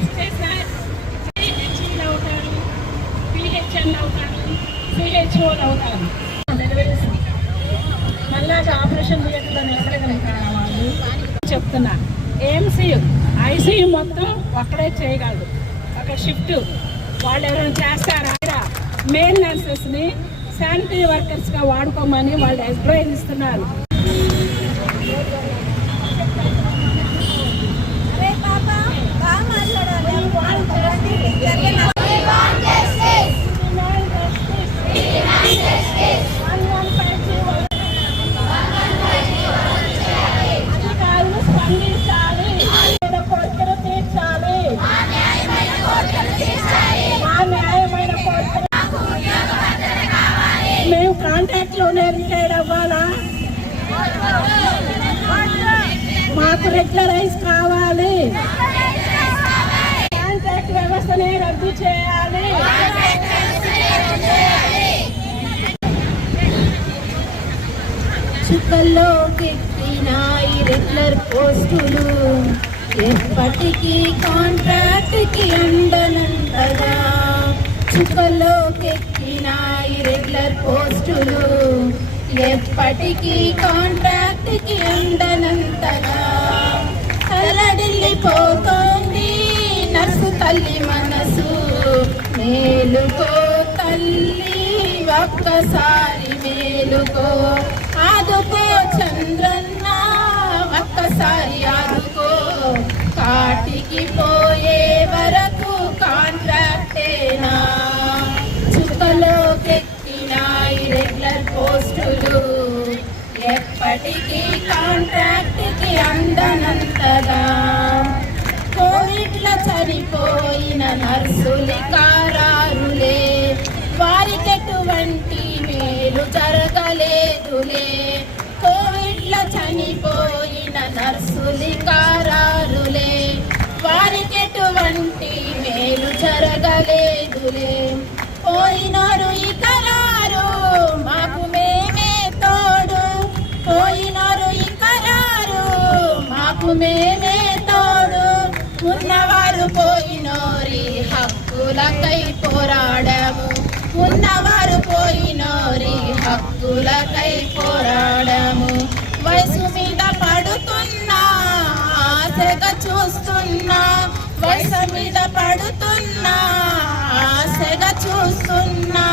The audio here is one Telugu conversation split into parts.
టెస్ట్ చేశారు, హెచ్ఈలు అవుతారు, పిహెచ్ఎన్ అవుతారు, సిహెచ్ఓలు అవుతారు. డెలివరీస్ మళ్ళా ఆపరేషన్ థియేటర్లో ఎక్కడగలుగుతారు వాళ్ళు చెప్తున్నా. ఏఎంసీ ఐసీయూ మొత్తం ఒక్కడే చేయగలదు. ఒక షిఫ్ట్ వాళ్ళు ఎవరైనా చేస్తారా? మెయిన్ నర్సెస్ని శానిటరీ వర్కర్స్గా వాడుకోమని వాళ్ళు అడ్వైజ్ ఇస్తున్నారు. అధికారులు స్పందించాలి, కోరికలు తీర్చాలి, న్యాయమైన కోరికలు. మేము కాంట్రాక్ట్ లోనే రిటైర్డ్ అవ్వాలా? మాకు రెగ్యులరైజ్ కావాలి. కాంట్రాక్ట్ వ్యవస్థనే రద్దు చేయాలి. చుక్కల్లోకెక్కినాయి రెగ్యులర్ పోస్టులు, ఎప్పటికీ కాంట్రాక్ట్కి ఉండనంతగా. చుక్కల్లోకెక్కినాయి రెగ్యులర్ పోస్టులు, ఎప్పటికీ కాంట్రాక్ట్కి ఉండనంతగా. తల్లడిల్లిపోతోంది నర్సు తల్లి మనసు, మేలుకో తల్లి ఒక్కసారి మేలుకో. ఆదుకో చంద్రన్న ఒక్కసారి ఆదుకో, కాటికి పోయే వరకు కాంట్రాక్టేనా. చుక్కలోకెక్కినాయి రెగ్యులర్ పోస్టులు, ఎప్పటికీ కాంట్రాక్ట్కి అందనంతగా. కోవిడ్లో చనిపోయిన నర్సులికారారులే, వారికెటువంటి మేలు జరగలేదులే. కోవిడ్లో చనిపోయిన నర్సులికారారులే, వారికెటువంటి మేలు జరగలేదులే. పోయినారు ఇకరారు మాకు మేమే తోడు, పోయినారు ఇకరారు మాకు మేమే తోడు. ఉన్నవారు పోయినోరి హక్కులకై పోరాడము, ఉన్నవారు పోయినోరి హక్కులకై పోరాడము. వయసు మీద పడుతున్నా ఆశగా చూస్తున్నా, వయసు మీద పడుతున్నా ఆశగా చూస్తున్నా.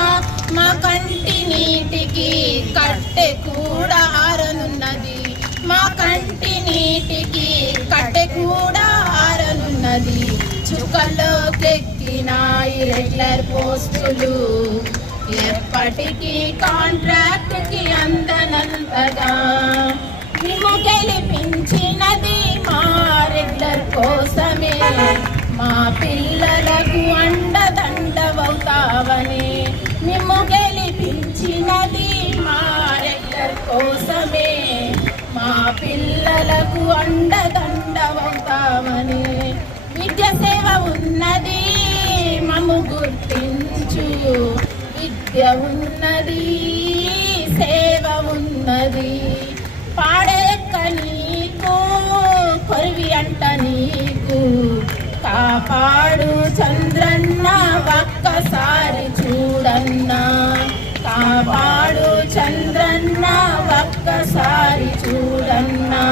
మా కంటి నీటికి కట్టె కూడా ఆరనున్నది, మా కంటి నీటికి కట్టె కూడా ఆరనున్నది. చుక్కల్లోకెక్కినాయి రెగ్యులర్ పోస్టులు, ఎప్పటికీ కాంట్రాక్ట్కి అందనంతగా. మేము గెలిపించినది మా రెగ్యులర్ కోసమే, మా పిల్లలకు అండదండవవుతావని. మేము గెలిపించినది మా రెగ్యులర్ కోసమే, మా పిల్లలకు అండదండవవుతామని. విద్య సేవ ఉన్నది మమ్ము గుర్తించు, విద్య ఉన్నది సేవ ఉన్నది. పాడెక్క నీకు కొరివి అంట నీకు, కాపాడు చంద్రన్న ఒక్కసారి చూడన్నా, కాపాడు చంద్రన్న ఒక్కసారి చూడన్నా.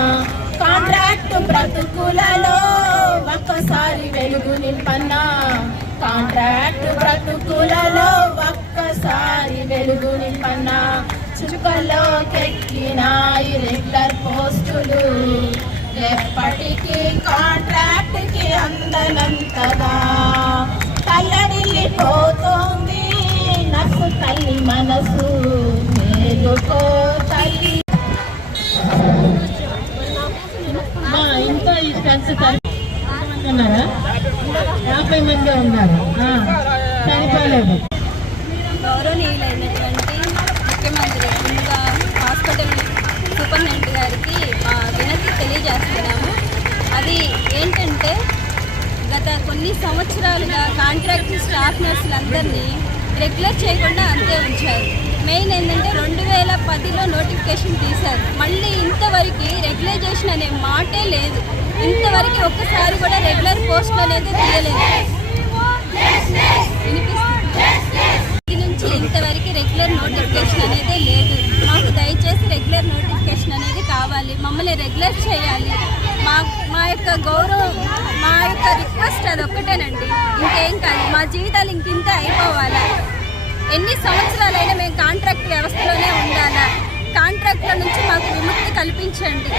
కాంట్రాక్ట్ బ్రతుకులలో ఒక్కసారి వెలుగు నింపన్నా, కాంట్రాక్ట్ బ్రతుకులలో ఒక్కసారి వెలుగు నింపన్నా. చుక్కల్లోకెక్కినాయి రెగ్యులర్ పోస్టులు, ఎప్పటికీ కాంట్రాక్ట్కి అందనంతగా. తల్లడిల్లిపోతోంది నర్సు తల్లి మనసు, మేలుకో తల్లి. ఇంట్లో ఈ ఫ్రెండ్స్ ఉన్నారా? 50 మంది ఉన్నారు, చనిపోలేదు. గౌరవనీయులైనటువంటి ముఖ్యమంత్రి ముందుగా హాస్పిటల్ సూపరింటెండెంట్ గారికి మా వినతి తెలియజేస్తున్నాము. అది ఏంటంటే గత కొన్ని సంవత్సరాలుగా కాంట్రాక్ట్ స్టాఫ్ నర్సులందరినీ రెగ్యులర్ చేయకుండా అంతే ఉంచారు. మెయిన్ ఏంటంటే 2010లో నోటిఫికేషన్ తీశారు. మళ్ళీ ఇంతవరకు రెగ్యులైజేషన్ అనే మాటే లేదు. ఇంతవరకు ఒక్కసారి కూడా రెగ్యులర్ పోస్ట్ అనేది తీయలేదు. వినిపిస్తుంది నుంచి ఇంతవరకు రెగ్యులర్ నోటిఫికేషన్ అనేది లేదు. మాకు దయచేసి రెగ్యులర్ నోటిఫికేషన్ అనేది కావాలి. మమ్మల్ని రెగ్యులర్ చేయాలి. మా యొక్క గౌరవం, మా యొక్క రిక్వెస్ట్ అది ఒక్కటేనండి, ఇంకేం కాదు. మా జీవితాలు ఇంకింత అయిపోవాలా? ఎన్ని సంవత్సరాలైనా మేము కాంట్రాక్ట్ వ్యవస్థలోనే ఉండాలా? కాంట్రాక్ట్ల నుంచి మాకు విముక్తి కల్పించండి.